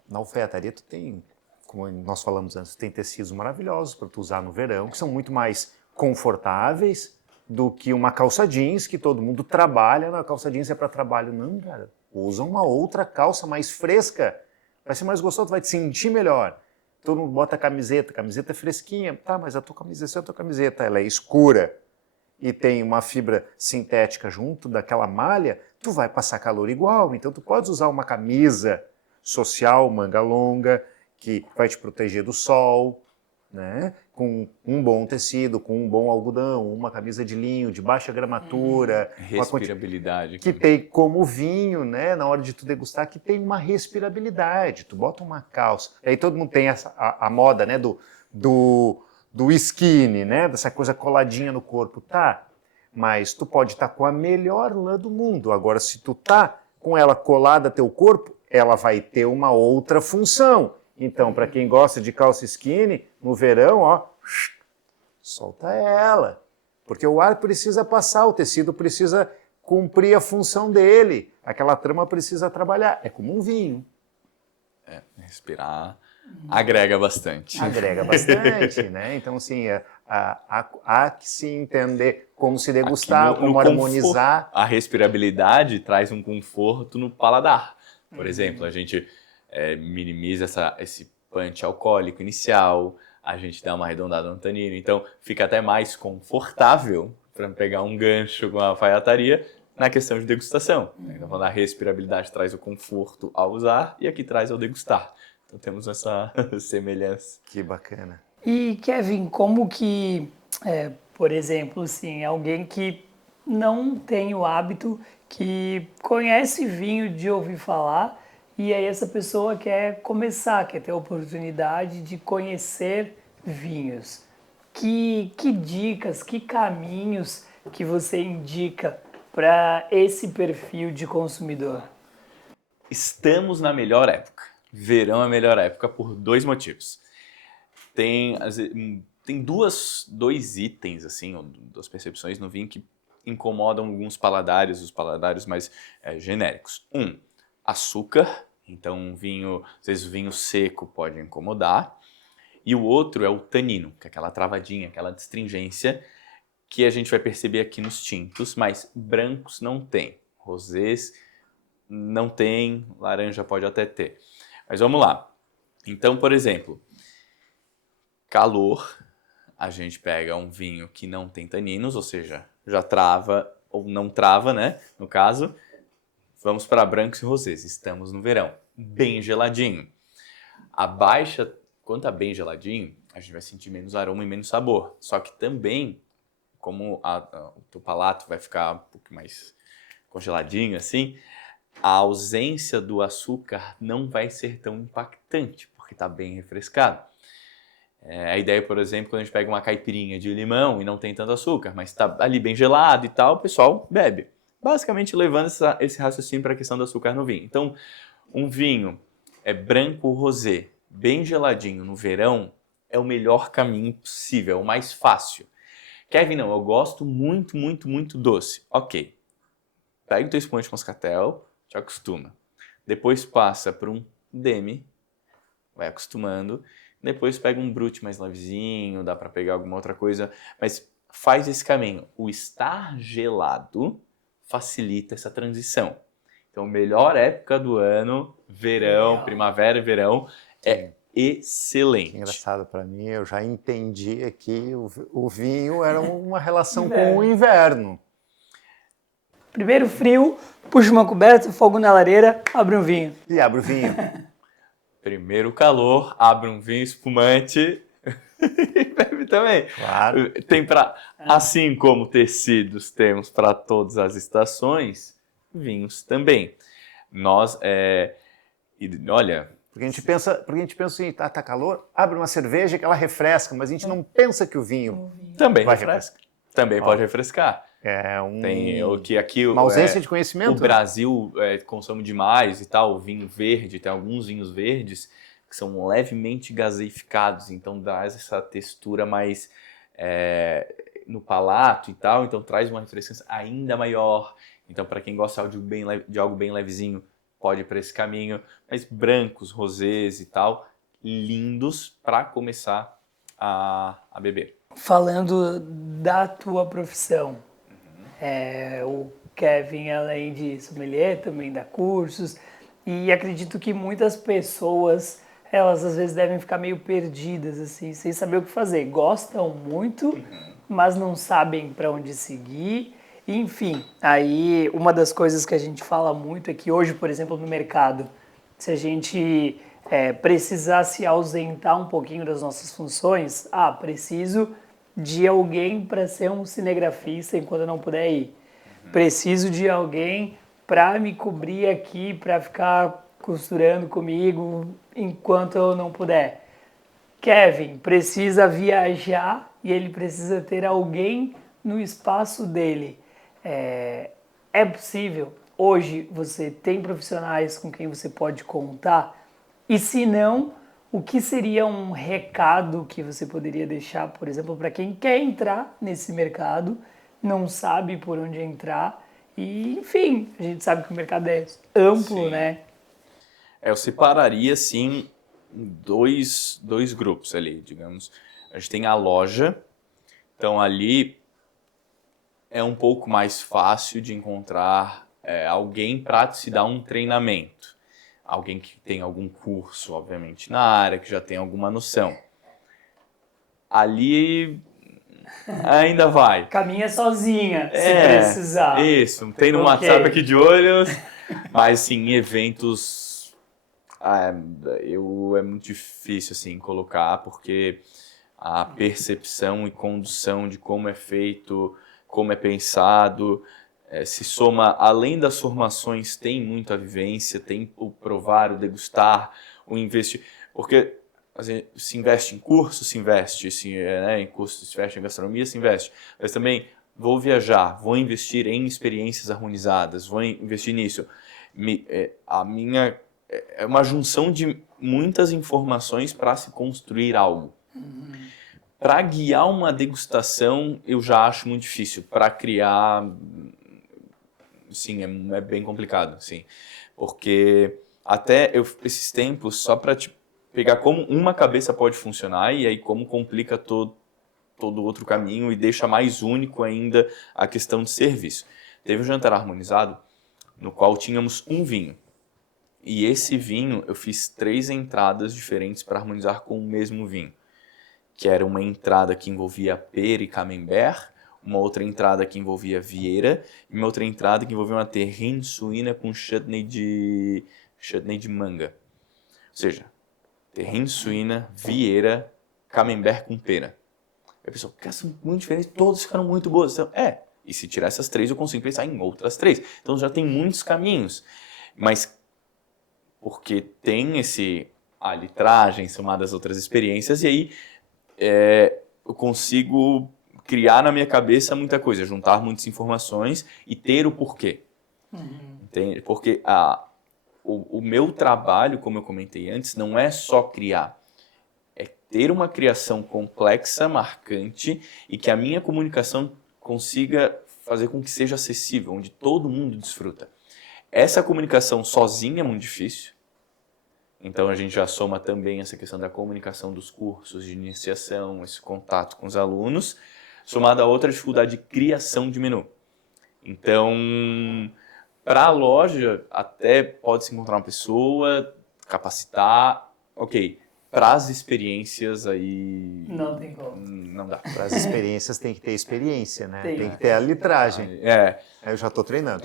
na alfaiataria tu tem, como nós falamos antes, tem tecidos maravilhosos para tu usar no verão, que são muito mais confortáveis do que uma calça jeans que todo mundo trabalha. A calça jeans é para trabalho. Não, cara. Usa uma outra calça mais fresca vai ser mais gostoso, tu vai te sentir melhor. Todo mundo bota camiseta fresquinha, tá, mas a tua camiseta, ela é escura e tem uma fibra sintética junto daquela malha, tu vai passar calor igual. Então tu podes usar uma camisa social, manga longa, que vai te proteger do sol, né? Com um bom tecido, com um bom algodão, uma camisa de linho de baixa gramatura, Respirabilidade. que tem como vinho, né, na hora de tu degustar, que tem uma respirabilidade. Tu bota uma calça, aí todo mundo tem a moda, né, do skinny, né, dessa coisa coladinha no corpo, tá? Mas tu pode estar com a melhor lã do mundo. Agora, se tu tá com ela colada ao teu corpo, ela vai ter uma outra função. Então, para quem gosta de calça skinny, no verão, ó, solta ela. Porque o ar precisa passar, o tecido precisa cumprir a função dele. Aquela trama precisa trabalhar. É como um vinho. Respirar agrega bastante. Agrega bastante, né? Então, assim, há que se entender como se degustar, como harmonizar. A respirabilidade traz um conforto no paladar. Por exemplo, a gente minimiza esse punch alcoólico inicial, a gente dá uma arredondada no tanino, então fica até mais confortável para pegar um gancho com a alfaiataria na questão de degustação. Então, a respirabilidade traz o conforto ao usar e aqui traz ao degustar. Então temos essa semelhança. Que bacana. E Kevin, como que, por exemplo, assim, alguém que não tem o hábito, que conhece vinho de ouvir falar, e aí essa pessoa quer começar, quer ter a oportunidade de conhecer vinhos. Que dicas, que caminhos que você indica para esse perfil de consumidor? Estamos na melhor época. Verão é a melhor época por 2 motivos. Tem dois itens, assim, ou 2 percepções no vinho que incomodam alguns paladares, os paladares mais genéricos. Açúcar. Então, às vezes o vinho seco pode incomodar. E o outro é o tanino, que é aquela travadinha, aquela astringência que a gente vai perceber aqui nos tintos, mas brancos não tem. Rosés não tem, laranja pode até ter. Mas vamos lá. Então, por exemplo, calor, a gente pega um vinho que não tem taninos, ou seja, já trava ou não trava, né? No caso, vamos para brancos e rosés. Estamos no verão, bem geladinho. Quando tá bem geladinho, a gente vai sentir menos aroma e menos sabor. Só que também, como o teu palato vai ficar um pouco mais congeladinho assim, a ausência do açúcar não vai ser tão impactante, porque está bem refrescado. A ideia, por exemplo, quando a gente pega uma caipirinha de limão e não tem tanto açúcar, mas está ali bem gelado e tal, o pessoal bebe. Basicamente levando esse raciocínio para a questão do açúcar no vinho. Então, um vinho branco ou rosé, bem geladinho no verão, é o melhor caminho possível, é o mais fácil. Kevin, não, eu gosto muito, muito, muito doce. Ok, pega o teu espumante moscatel, te acostuma. Depois passa por um demi, vai acostumando. Depois pega um brut mais levezinho, dá para pegar alguma outra coisa, mas faz esse caminho. O estar gelado facilita essa transição. Então, melhor época do ano, verão, primavera e verão, é excelente. Que engraçado para mim, eu já entendi aqui, o vinho era uma relação com o inverno. Primeiro frio, puxa uma coberta, fogo na lareira, abre um vinho. E abre o vinho. Primeiro calor, abre um vinho espumante e bebe também. Claro. Assim como tecidos temos para todas as estações, vinhos também. Olha... Porque a gente pensa assim, tá calor, abre uma cerveja que ela refresca, mas a gente não pensa que o vinho também vai refresca. Também pode refrescar. Tem uma ausência de conhecimento. O Brasil consome demais e tal, o vinho verde, tem alguns vinhos verdes que são levemente gaseificados, então dá essa textura mais no palato e tal, então traz uma refrescância ainda maior. Então, para quem gosta de algo bem levezinho, pode ir para esse caminho, mas brancos, rosés e tal, lindos para começar a beber. Falando da tua profissão, o Kevin, além de sommelier, também dá cursos, E acredito que muitas pessoas, elas às vezes devem ficar meio perdidas, assim, sem saber o que fazer. Gostam muito, mas não sabem para onde seguir. Enfim, aí uma das coisas que a gente fala muito é que hoje, por exemplo, no mercado, se a gente precisar se ausentar um pouquinho das nossas funções, preciso de alguém para ser um cinegrafista enquanto eu não puder ir. Preciso de alguém para me cobrir aqui, para ficar costurando comigo enquanto eu não puder. Kevin precisa viajar e ele precisa ter alguém no espaço dele. É possível? Hoje você tem profissionais com quem você pode contar? E se não, o que seria um recado que você poderia deixar, por exemplo, para quem quer entrar nesse mercado, não sabe por onde entrar e, enfim, a gente sabe que o mercado é amplo, Sim. né? Eu separaria, sim, dois grupos ali, digamos. A gente tem a loja, então ali é um pouco mais fácil de encontrar alguém para se dar um treinamento. Alguém que tem algum curso, obviamente, na área, que já tem alguma noção. Ali ainda vai. Caminha sozinha, se precisar. Isso, tem no Ok. WhatsApp aqui de olho, mas sim, em eventos é muito difícil assim colocar, porque a percepção e condução de como é feito, como é pensado, se soma, além das formações, tem muita vivência, tem o provar, o degustar, o investir, porque se investe em curso, se investe em curso, se investe em gastronomia, se investe, mas também vou viajar, vou investir em experiências harmonizadas, vou investir nisso. A minha é uma junção de muitas informações para se construir algo. Para guiar uma degustação, eu já acho muito difícil. Para criar, sim, é bem complicado, sim. Porque até esses tempos, só para pegar como uma cabeça pode funcionar e aí como complica todo outro caminho e deixa mais único ainda a questão de serviço. Teve um jantar harmonizado no qual tínhamos um vinho. E esse vinho, eu fiz 3 entradas diferentes para harmonizar com o mesmo vinho. Que era uma entrada que envolvia pera e camembert, uma outra entrada que envolvia vieira, e uma outra entrada que envolvia uma terrine suína com chutney de manga. Ou seja, terrine suína, vieira, camembert com pera. Aí a pessoa, cara, são muito diferentes, todos ficaram muito boas. Então, e se tirar essas 3, eu consigo pensar em outras 3. Então já tem muitos caminhos. Mas porque tem a litragem somada às outras experiências, e aí eu consigo criar na minha cabeça muita coisa, juntar muitas informações e ter o porquê. Entende? Porque o meu trabalho, como eu comentei antes, não é só criar, é ter uma criação complexa, marcante, e que a minha comunicação consiga fazer com que seja acessível, onde todo mundo desfruta. Essa comunicação sozinha é muito difícil. Então a gente já soma também essa questão da comunicação dos cursos de iniciação, esse contato com os alunos, somado a outra dificuldade de criação de menu. Então, para a loja, até pode-se encontrar uma pessoa, capacitar, ok. Para as experiências aí... Não tem como. Não dá. Para as experiências tem que ter experiência, né? Tem. Tem que ter a litragem. Eu já estou treinando.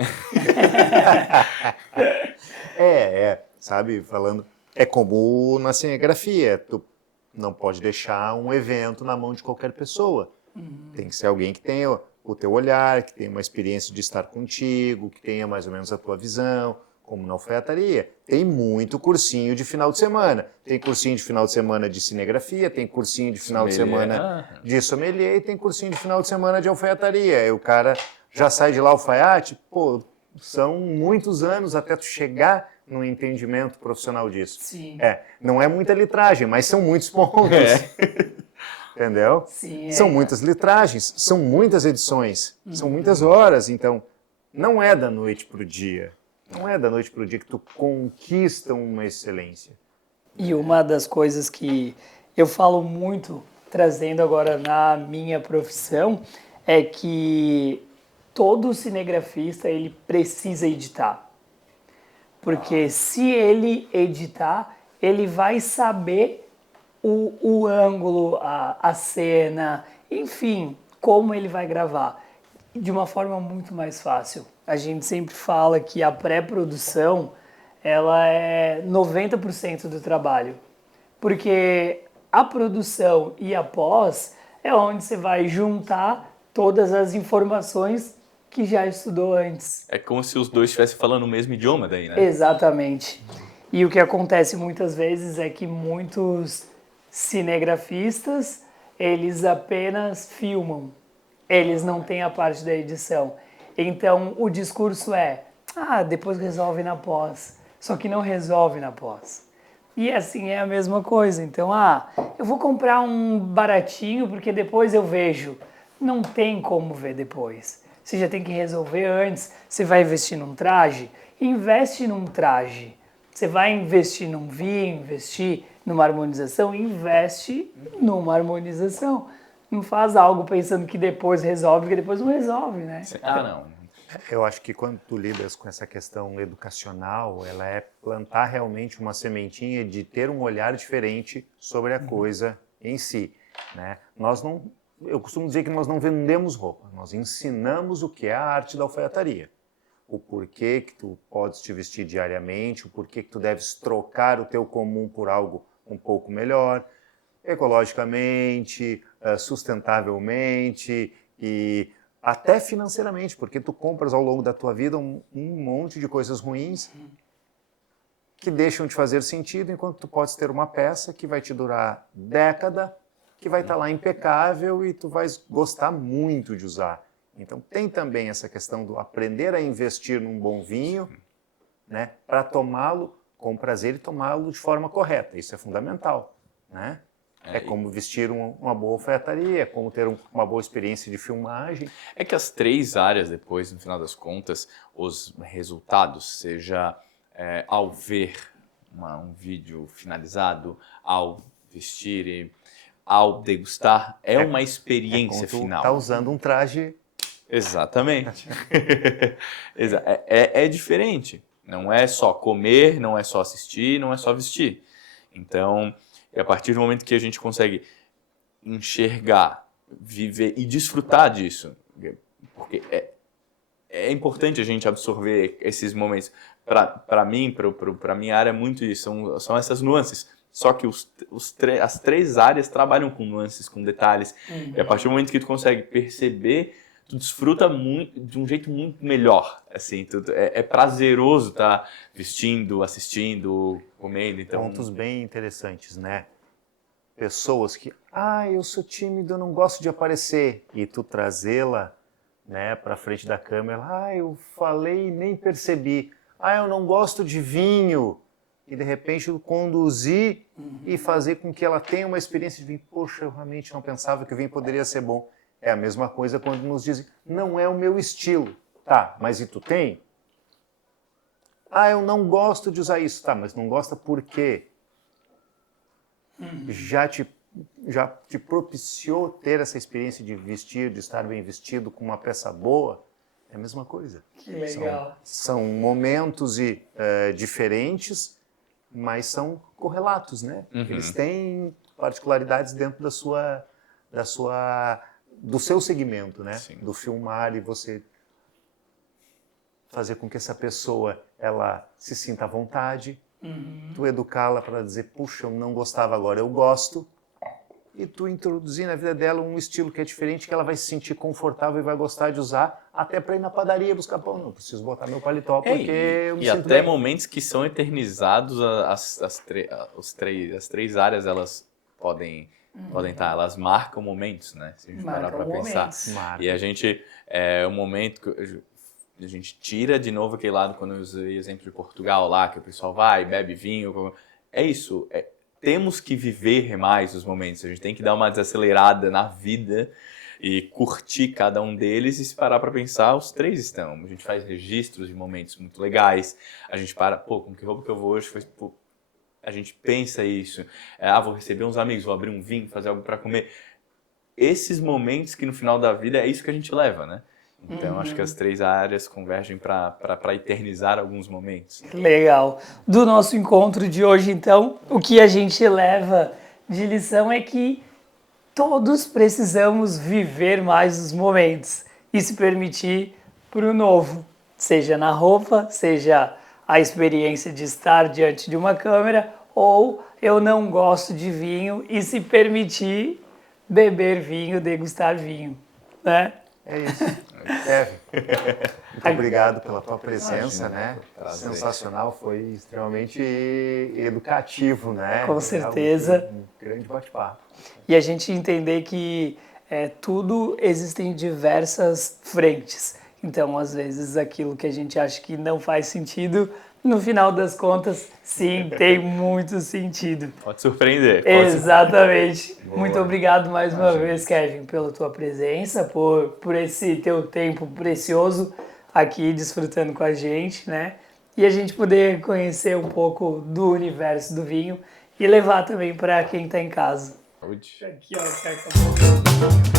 Sabe, falando... É como na cinegrafia, tu não pode deixar um evento na mão de qualquer pessoa. Tem que ser alguém que tenha o teu olhar, que tenha uma experiência de estar contigo, que tenha mais ou menos a tua visão, como na alfaiataria. Tem muito cursinho de final de semana. Tem cursinho de final de semana de cinegrafia, tem cursinho de final de semana de sommelier e tem cursinho de final de semana de alfaiataria. Aí o cara já sai de lá alfaiate, são muitos anos até tu chegar no entendimento profissional disso. Sim. Não é muita litragem, mas são muitos pontos. Entendeu? Sim, São muitas litragens, são muitas edições, são muitas horas, então não é da noite para o dia. Não é da noite para o dia que tu conquista uma excelência. E uma das coisas que eu falo muito, trazendo agora na minha profissão, é que todo cinegrafista ele precisa editar. Porque se ele editar, ele vai saber o ângulo, a cena, enfim, como ele vai gravar. De uma forma muito mais fácil. A gente sempre fala que a pré-produção, ela é 90% do trabalho. Porque a produção e a pós é onde você vai juntar todas as informações que já estudou antes. É como se os dois estivessem falando o mesmo idioma daí, né? Exatamente. E o que acontece muitas vezes é que muitos cinegrafistas, eles apenas filmam. Eles não têm a parte da edição. Então, o discurso é, depois resolve na pós. Só que não resolve na pós. E assim é a mesma coisa. Então, eu vou comprar um baratinho porque depois eu vejo. Não tem como ver depois. Você já tem que resolver antes. Você vai investir num traje? Investe num traje. Você vai investir num vinho, investir numa harmonização? Investe numa harmonização. Não faz algo pensando que depois resolve, porque depois não resolve, né? Não. Eu acho que quando tu lidas com essa questão educacional, ela é plantar realmente uma sementinha de ter um olhar diferente sobre a coisa em si, né? Eu costumo dizer que nós não vendemos roupa, nós ensinamos o que é a arte da alfaiataria. O porquê que tu podes te vestir diariamente, o porquê que tu deves trocar o teu comum por algo um pouco melhor, ecologicamente, sustentavelmente e até financeiramente, porque tu compras ao longo da tua vida um monte de coisas ruins que deixam de fazer sentido, enquanto tu podes ter uma peça que vai te durar década, que vai estar lá impecável e tu vais gostar muito de usar. Então tem também essa questão do aprender a investir num bom vinho, né, para tomá-lo com prazer e tomá-lo de forma correta. Isso é fundamental, né? É como vestir uma boa alfaiataria, é como ter uma boa experiência de filmagem. É que as três áreas depois, no final das contas, os resultados, seja ao ver um vídeo finalizado, ao vestir e ao degustar, é uma experiência final. Tá usando um traje. Exatamente. É diferente. Não é só comer, não é só assistir, não é só vestir. Então, a partir do momento que a gente consegue enxergar, viver e desfrutar disso, porque é importante a gente absorver esses momentos. Para mim, para a minha área, é muito isso, são essas nuances. Só que as três áreas trabalham com nuances, com detalhes. E a partir do momento que tu consegue perceber, tu desfruta muito, de um jeito muito melhor. Assim, é prazeroso estar vestindo, assistindo, comendo. Então... Pontos bem interessantes, né? Pessoas que, eu sou tímido, eu não gosto de aparecer. E tu trazê-la, né, para frente da câmera, eu falei e nem percebi. Eu não gosto de vinho. E de repente eu conduzir e fazer com que ela tenha uma experiência de vinho. Poxa, eu realmente não pensava que o vinho poderia ser bom. É a mesma coisa quando nos dizem, não é o meu estilo. Tá, mas e tu tem? Eu não gosto de usar isso. Tá, mas não gosta por quê? Já te propiciou ter essa experiência de vestir, de estar bem vestido com uma peça boa? É a mesma coisa. Que legal. São momentos diferentes, mas são correlatos, né? Eles têm particularidades dentro do seu segmento, né? Sim. Do filmar e você fazer com que essa pessoa ela se sinta à vontade, tu educá-la para dizer, puxa, eu não gostava, agora eu gosto, e tu introduzir na vida dela um estilo que é diferente, que ela vai se sentir confortável e vai gostar de usar, até para ir na padaria buscar pão. Não preciso botar meu paletó porque eu me sinto até bem. Momentos que são eternizados, as três áreas, elas podem estar, elas marcam momentos, né? Se a gente parar para pensar. E a gente, o momento que a gente tira de novo aquele lado, quando eu usei o exemplo de Portugal lá, que o pessoal vai, bebe vinho, é isso, temos que viver mais os momentos, a gente tem que dar uma desacelerada na vida e curtir cada um deles e se parar para pensar, os três estão. A gente faz registros de momentos muito legais, a gente para, com que roupa que eu vou hoje? A gente pensa isso, vou receber uns amigos, vou abrir um vinho, fazer algo para comer. Esses momentos que no final da vida é isso que a gente leva, né? Então, acho que as 3 áreas convergem para eternizar alguns momentos. Legal. Do nosso encontro de hoje, então, o que a gente leva de lição é que todos precisamos viver mais os momentos e se permitir para o novo, seja na roupa, seja a experiência de estar diante de uma câmera, ou eu não gosto de vinho e se permitir beber vinho, degustar vinho, né? É isso. Kevin, muito obrigado pela tua presença, né? Prazer. Sensacional, foi extremamente educativo, né? Com certeza. Um grande bate-papo. E a gente entender que tudo existem diversas frentes. Então, às vezes, aquilo que a gente acha que não faz sentido, no final das contas, sim, tem muito sentido. Pode surpreender. Exatamente. Boa. Muito obrigado mais uma vez, Kevin, pela tua presença, por esse teu tempo precioso aqui desfrutando com a gente, né? E a gente poder conhecer um pouco do universo do vinho e levar também para quem está em casa. Saúde. Aqui, ó, carta boa.